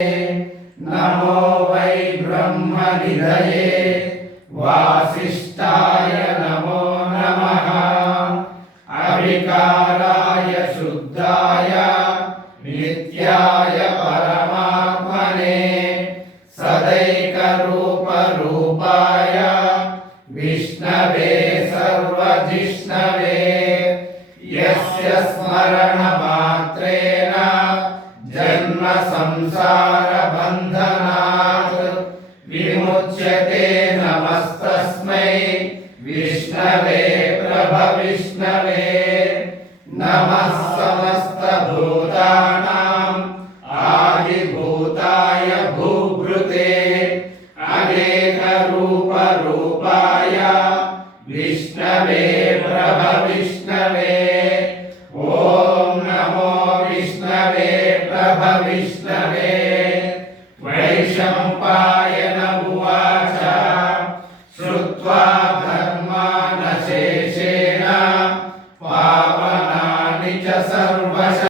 नमो वै ब्रह्मनिधये वासिष्ठाय नमो नमः। अविकाराय शुद्धाय नित्याय परमात्मने सदैकरूपरूपाय विष्णवे सर्वजिष्णवे यस्य स्मरणमात्रेण जन्म संसार बन्धनात् विमुच्यते। नमस्तस्मै विष्णवे प्रभविष्णवे। नमः समस्तभूतानां आदिभूताय भूभृते अनेकरूपरूपाय विष्णवे प्रभविष्णवे। ॐ नमो विष्णवे प्रभविष्णवे। वैशम्पायनाय